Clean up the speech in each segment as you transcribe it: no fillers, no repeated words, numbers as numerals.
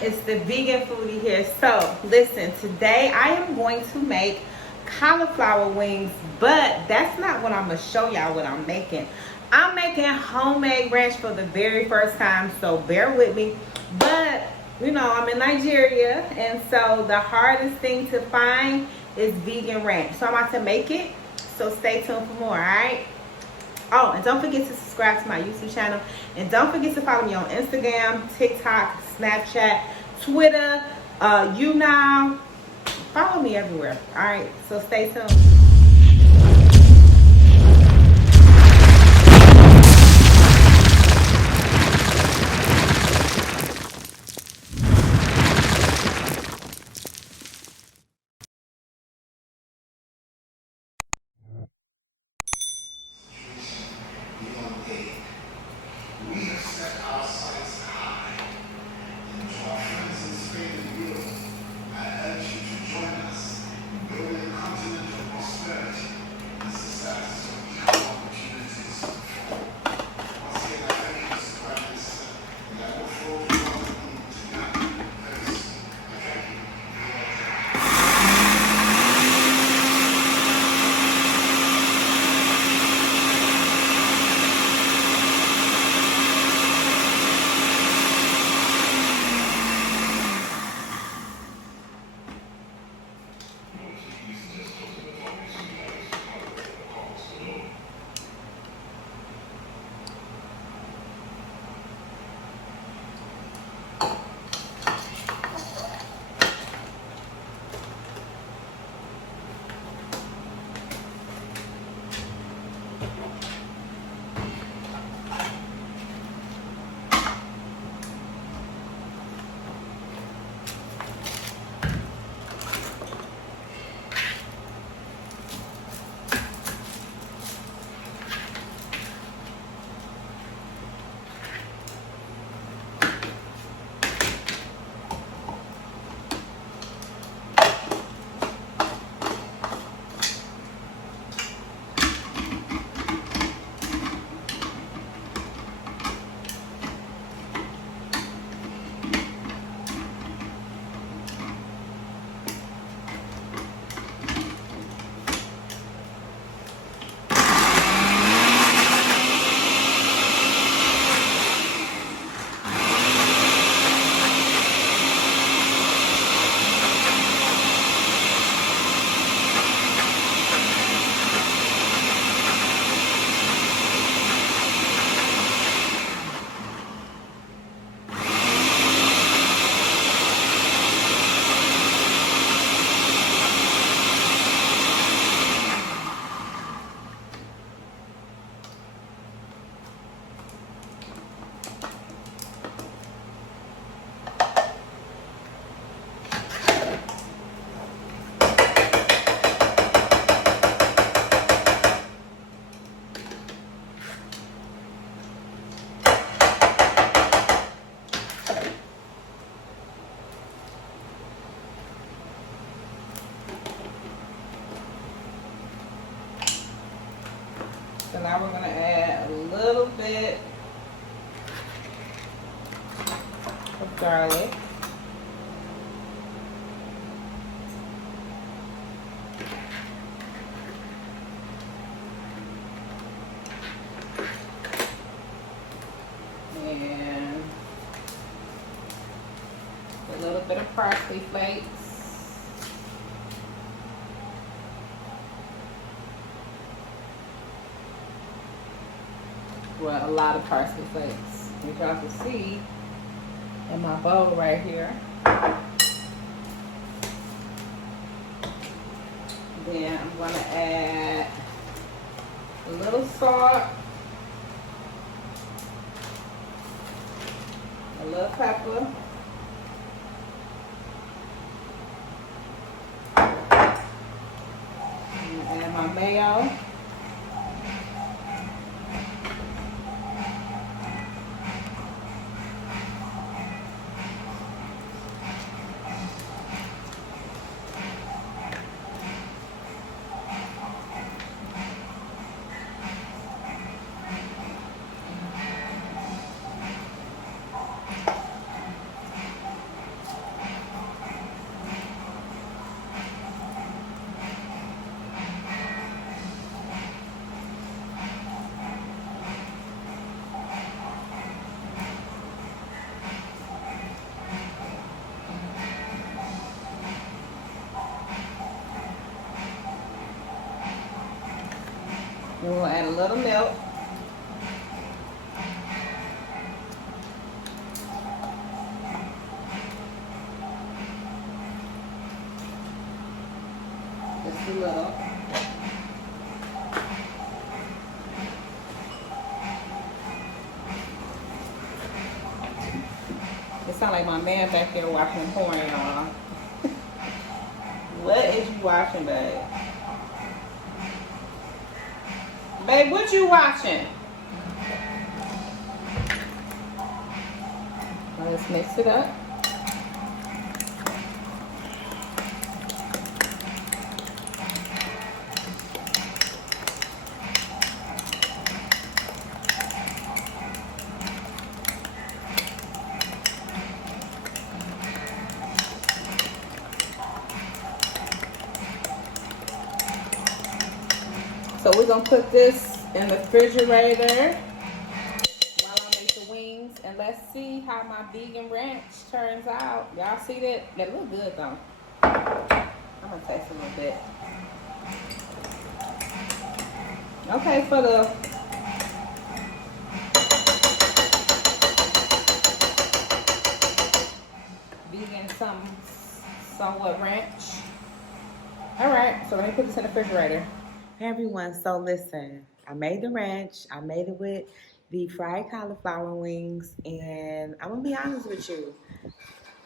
It's the vegan foodie here. So listen, today I am going to make cauliflower wings, but that's not what I'm gonna show y'all what I'm making. I'm making homemade ranch for the very first time, so bear with me. But you know, I'm in Nigeria, and so the hardest thing to find is vegan ranch. So I'm about to make it, so stay tuned for more. All right. Oh, and don't forget to subscribe to my YouTube channel. And don't forget to follow me on Instagram, TikTok, Snapchat, Twitter, YouNow. Follow me everywhere. All right, so stay tuned. So now we're going to add a little bit of garlic. And a little bit of parsley flakes. Well, a lot of parsley flakes, which y'all can see in my bowl right here. Then I'm going to add a little salt, a little pepper, and add my mayo. We'll add a little milk. Just a little. It sounds like my man back there watching porn, y'all. What is you watching, babe? Babe, what you watching? Well, let's mix it up. So we're gonna put this in the refrigerator while I make the wings, and let's see how my vegan ranch turns out. Y'all see that? That look good though. I'm gonna taste a little bit. Okay, for the vegan somewhat ranch. All right, so let me put this in the refrigerator. Hey everyone, so listen, I made the ranch. I made it with the fried cauliflower wings, and I'm gonna be honest with you,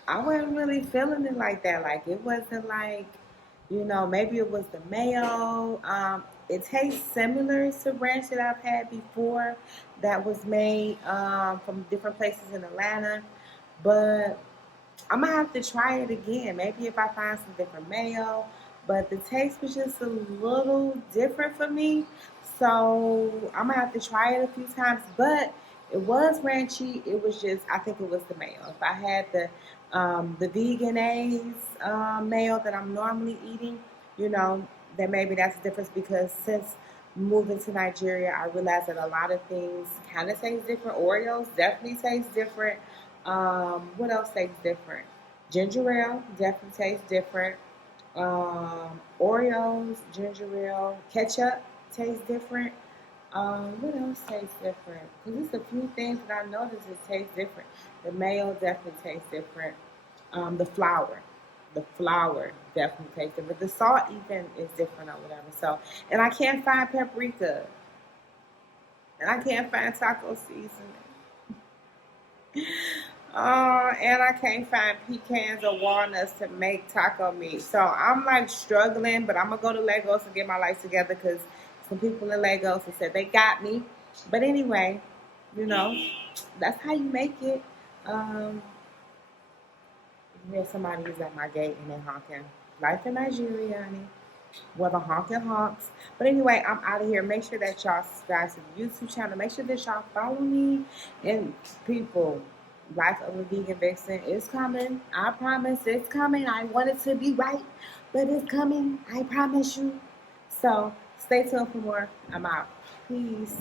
I wasn't really feeling it like that. Like, it wasn't like, you know, maybe it was the mayo. It tastes similar to ranch that I've had before that was made from different places in Atlanta, but I'm gonna have to try it again. Maybe if I find some different mayo, but the taste was just a little different for me. So I'm gonna have to try it a few times. But it was ranchy. It was just, I think it was the mayo. If I had the vegan A's mayo that I'm normally eating, you know, then maybe that's the difference, because since moving to Nigeria, I realized that a lot of things kind of taste different. Oreos definitely taste different. What else tastes different? Ginger ale definitely tastes different. Oreos, ginger ale, ketchup tastes different. What else tastes different? Because there's a few things that I noticed that taste different. The mayo definitely tastes different. The flour definitely tastes different. The salt even is different or whatever. So, and I can't find paprika, and I can't find taco seasoning. And I can't find pecans or walnuts to make taco meat. So I'm like struggling, but I'm gonna go to Legos and get my life together, because some people in Legos have said they got me. But anyway, you know, that's how you make it. There's somebody who's at my gate and they're honking. Life in Nigeria, honey. Well, the honking honks. But anyway, I'm out of here. Make sure that y'all subscribe to the YouTube channel. Make sure that y'all follow me. And people, Life of a Vegan Vixen is coming. I promise it's coming. I want it to be right, but it's coming. I promise you. So stay tuned for more. I'm out. Peace.